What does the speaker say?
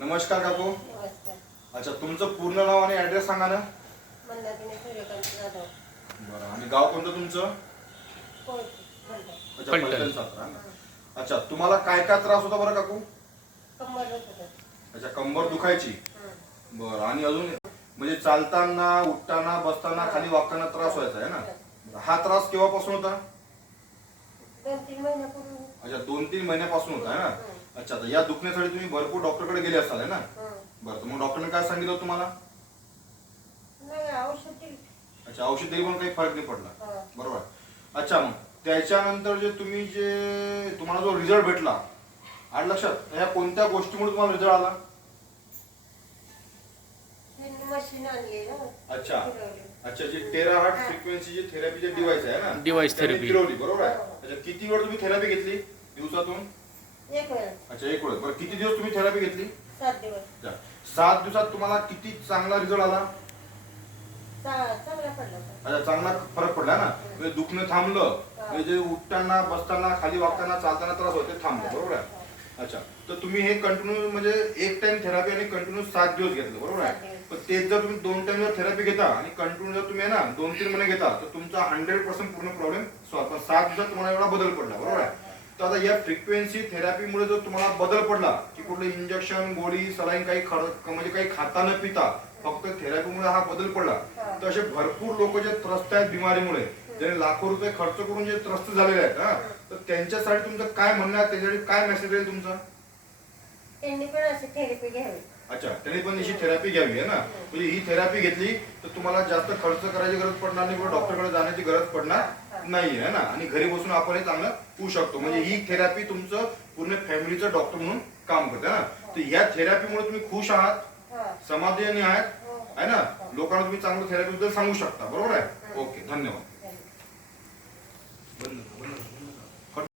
नमस्कार काकू. नमस्कार. अच्छा, तुमचं पूर्ण नाव आणि ऍड्रेस सांगा ना. मंदाकिनी सूर्यकांत जाधव. बरं, आणि गाव कोणतं तुमचं? कोण? अच्छा, फलटण सातारा ना. अच्छा, तुम्हाला काय काय त्रास होता बरं काकू? कंबर दुखत. अच्छा, कंबर दुखायची. बरं, आणि अजून म्हणजे चालताना, उठताना, बसताना, खाली वाकताना त्रास व्हायचा आहे ना. हा त्रास केव्हापासून होता? 2-3 महिन्यापूर्वी. अच्छा, 2-3 महिन्यापासून होता आहे ना. अच्छा, तर या दुखण्यासाठी तुम्ही भरपूर डॉक्टरकडे गेले असाल आहे ना. बरं, तर मग डॉक्टरने काय सांगितलं तुम्हाला? नाही, औषध दिली. अच्छा, औषध दिली पण काही फरक नाही पडला. बरोबर. अच्छा, मग त्याच्यानंतर जे तुम्हाला जो रिझल्ट भेटला, आठ लक्षात, ह्या कोणत्या गोष्टीमुळे तुम्हाला रिझल्ट आला? मशीन आणली ना. अच्छा अच्छा, जे टेराहर्ट फ्रिक्वेन्सी जे थेरपीचे डिव्हाइस आहे ना, डिव्हाइस थेरपी फिरवली. बरोबर आहे. अच्छा, किती वेळ तुम्ही थेरपी घेतली दिवसातून? एक वेळ. अच्छा, एक वेळ. बरं, किती दिवस तुम्ही थेरपी घेतली? 7 दिवस. अच्छा, 7 दिवसात तुम्हाला किती चांगला रिझल्ट आला? चांगला पडला. अच्छा, चांगला फरक पडला ना. म्हणजे दुखणं थांबलं, म्हणजे उठताना, बसताना, खाली वागताना, चालताना त्रास होते थांबलं. बरोबर आहे. अच्छा, तर तुम्ही हे कंटिन्यू म्हणजे एक टाइम थेरपी आणि कंटिन्यू 7 दिवस घेतलं. बरोबर आहे. पण तेच जर तुम्ही 2 टाइम जर थेरपी घेता आणि कंटिन्यू जर तुम्ही आहे ना 2-3 महिने घेता, तर तुमचा 100% पूर्ण प्रॉब्लेम सॉल्व्ह. पण 7 दिवसात तुम्हाला एवढा बदल पडला. बरोबर आहे. तर आता या फ्रिक्वेन्सी थेरपीमुळे जर तुम्हाला बदल पडला, की कुठलं इंजेक्शन, गोळी, सलाईन काही म्हणजे काही खाता न पिता फक्त थेरपीमुळे हा बदल पडला, तर असे भरपूर लोक जे त्रस्त आहेत बिमारीमुळे, ज्यांनी लाखो रुपये खर्च करून जे त्रस्त झालेले आहेत हा, तर त्यांच्यासाठी तुमचं काय म्हणणं आहे? त्याच्यासाठी काय मेसेज आहे तुमचा? त्यांनी पण अशी थेरपी घ्यावी. अच्छा, त्यांनी पण अशी थेरपी घ्यावी आहे ना. म्हणजे ही थेरपी घेतली तर तुम्हाला जास्त खर्च करायची गरज पडणार नाही किंवा डॉक्टरकडे जाण्याची गरज पडणार नाही आहे ना. आणि घरी बसून आपण हे चांगलं होऊ शकतो. म्हणजे ही थेरपी तुमचं पूर्ण फॅमिलीचं डॉक्टर म्हणून काम करते ना. तर या थेरपीमुळे तुम्ही खुश आहात, समाधानी आहात आहे ना. लोकांना तुम्ही चांगलं थेरपी बद्दल सांगू शकता. बरोबर आहे. ओके, धन्यवाद.